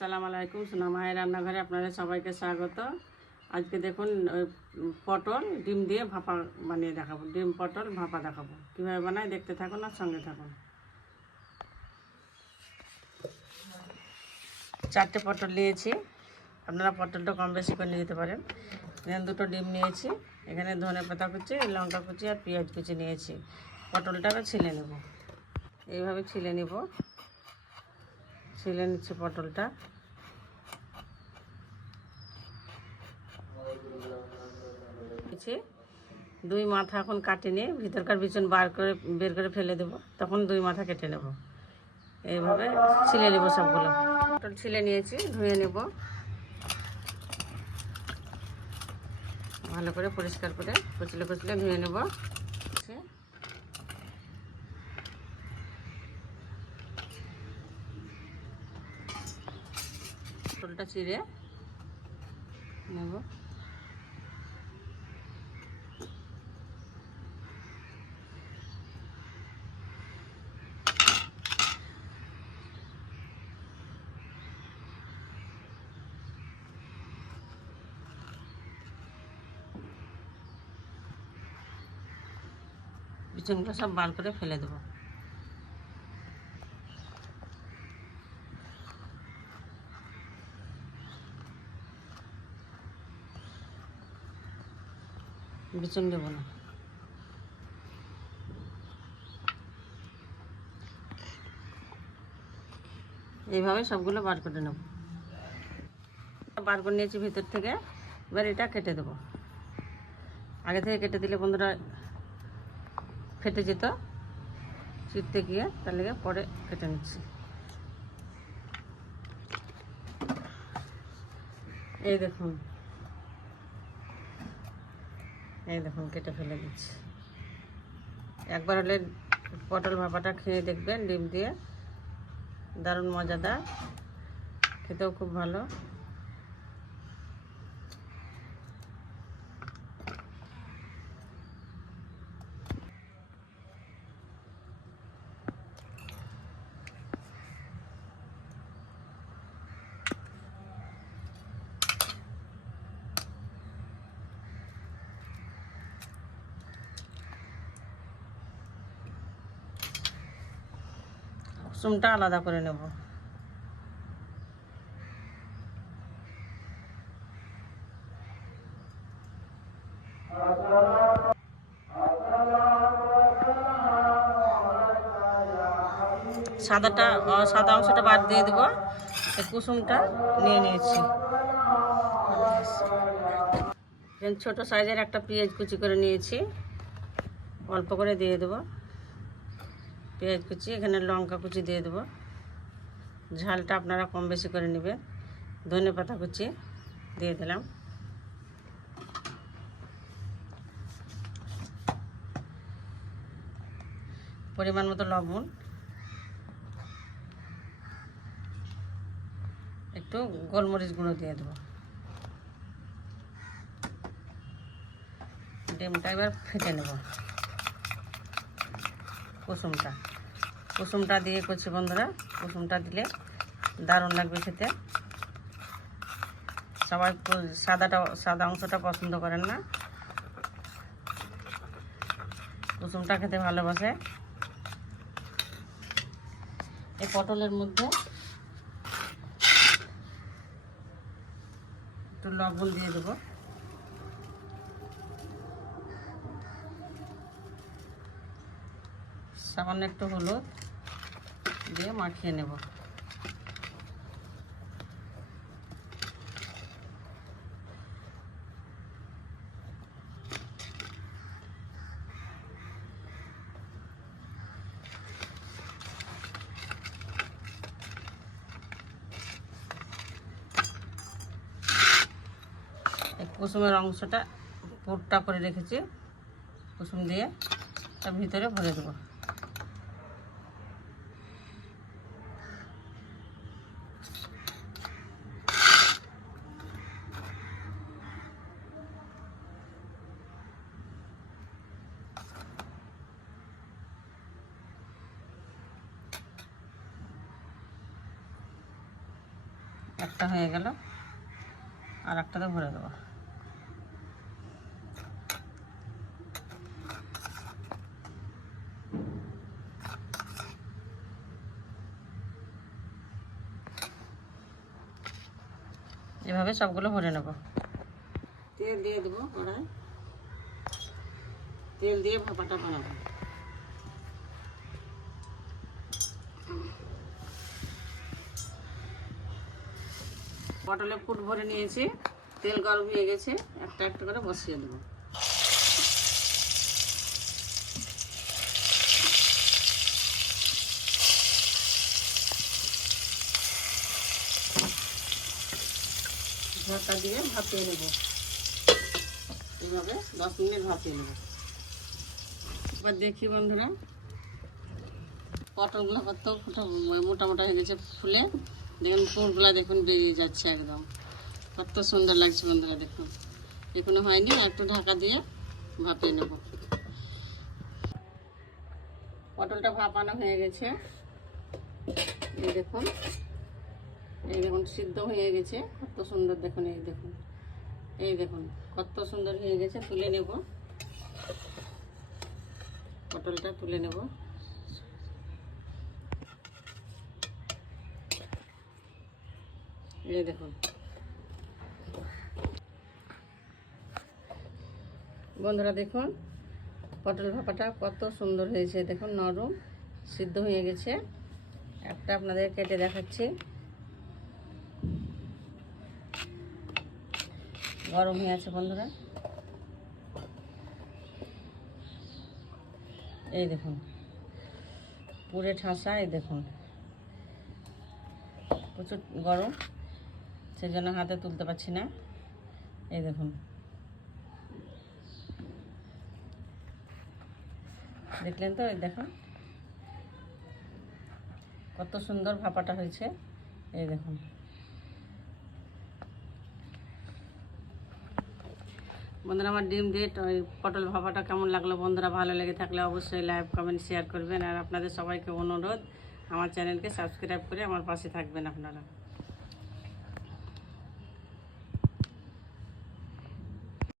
আসসালামু আলাইকুম। সোনা মায়ের রান্নাঘরে আপনাদের সবাইকে স্বাগত। আজকে দেখুন পটল ডিম দিয়ে ভাপা বানিয়ে দেখাবো। ডিম পটল ভাপা দেখাবো কীভাবে বানায়, দেখতে থাকুন আর সঙ্গে থাকুন। 4টে পটল নিয়েছি, আপনারা পটলটা কম বেশি করে নিতে পারেন। এখানে 2টো ডিম নিয়েছি, এখানে ধনে পাতা কুচি, লঙ্কা কুচি আর পেঁয়াজ কুচি নিয়েছি। পটলটাকে ছিলে নেব, এইভাবে ছিলে নেব। ছিলে নিচ্ছি পটলটা। দুই মাথা এখন কাটে নিয়ে ভিতরকার বিচন বের করে ফেলে দেবো, তখন 2 মাথা কেটে নেব। এইভাবে ছিলে নেব সবগুলো। পটল ছিলে নিয়েছি, ধুয়ে নেব ভালো করে, পরিষ্কার করে কুচলে কুচলে ধুয়ে নেব। পটলটা চিড়ে নেব। বিচনগুলো সব বার করে ফেলে দেবো। বিচন দেবো না। এইভাবে সবগুলো বার করে নেব। বার করে নিয়েছি ভিতর থেকে, এবার এটা কেটে দেবো। আগে থেকে কেটে দিলে বন্ধুরা ফেটে যেত চিরতে গিয়ে, তার লেগে পরে কেটে নিচ্ছি। এই দেখুন, কেটে ফেলে দিচ্ছি। একবার হলে পটল ভাপাটা খেয়ে দেখবেন, ডিম দিয়ে দারুণ মজাদার, খেতেও খুব ভালো। কুসুমটা আলাদা করে নেব। সাদা অংশটা বাদ দিয়ে দেবো। কুসুমটা নিয়ে নিয়েছি। ছোট সাইজের একটা পেঁয়াজ কুচি করে নিয়েছি, অল্প করে দিয়ে দেবো পেঁয়াজ কুচি। এখানে লঙ্কা কুচি দিয়ে দেবো, ঝালটা আপনারা কম বেশি করে নেবেন। ধনে পাতা কুচি দিয়ে দিলাম। পরিমাণ মতো লবণ, একটু গোলমরিচ গুঁড়ো দিয়ে দেবো। ডিমটা এবার ফেটে নেব। কুসুমটা দিয়ে করছি বন্ধুরা। কুসুমটা দিলে দারুণ লাগবে খেতে। সবাই সাদা অংশটা পছন্দ করেন না, কুসুমটা খেতে ভালোবাসে। এই পটলের মধ্যে একটু লবণ দিয়ে দেবো, সামান্য একটু হলুদ দিয়ে মাখিয়ে নেব। কুসুমের অংশটা পুরটা করে রেখেছি, কুসুম দিয়ে তার ভিতরে ভরে দেবো। একটা হয়ে গেল, আর একটাতে ভরে দেবো। এভাবে সবগুলো ভরে নেব। তেল দিয়ে দেবো কড়াই, তেল দিয়ে ভাপাটা বানাবো। পটলে ফুট ভরে নিয়েছি, তেল গরম হয়ে গেছে, একটা একটা করে বসিয়ে দেবো। ঢাকা দিয়ে ভাপিয়ে নেব, এইভাবে 10 মিনিট ভাপিয়ে নেব। এবার দেখি বন্ধুরা, পটলগুলো কত মোটা মোটা হয়ে গেছে ফুলে, দেখুন পুরগুলো দেখুন বেরিয়ে যাচ্ছে একদম, কত সুন্দর লাগছে বন্ধুরা। দেখুন এখনো হয়নি, একটু ঢাকা দিয়ে ভাপিয়ে নেব। পটলটা ভাপানো হয়ে গেছে, এই দেখুন, এই দেখুন সিদ্ধ হয়ে গেছে, কত সুন্দর দেখুন। এই দেখুন, এই দেখুন কত সুন্দর হয়ে গেছে। তুলে নেব, পটলটা তুলে নেব। এই দেখুন বন্ধুরা, দেখুন পটল ভাপাটা কত সুন্দর হয়েছে, দেখুন নরম সিদ্ধ হয়ে গেছে। একটা আপনাদের কেটে দেখাচ্ছি, গরম হয়ে আছে বন্ধুরা। এই দেখুন পুরে ঠাসা, এই দেখুন প্রচুর গরম, সেই জন্য হাতে তুলতে পারছি না। এই দেখুন, দেখলেন তো? এই দেখুন কত সুন্দর ভাপাটা হয়েছে। এই দেখুন, বন্ধুরা আমার ডিম দিয়ে ওই পটল ভাপাটা কেমন লাগলো বন্ধুরা? ভালো লেগে থাকলে অবশ্যই লাইক কমেন্ট শেয়ার করবেন, আর আপনাদের সবাইকে অনুরোধ আমার চ্যানেলকে সাবস্ক্রাইব করে আমার পাশে থাকবেন আপনারা।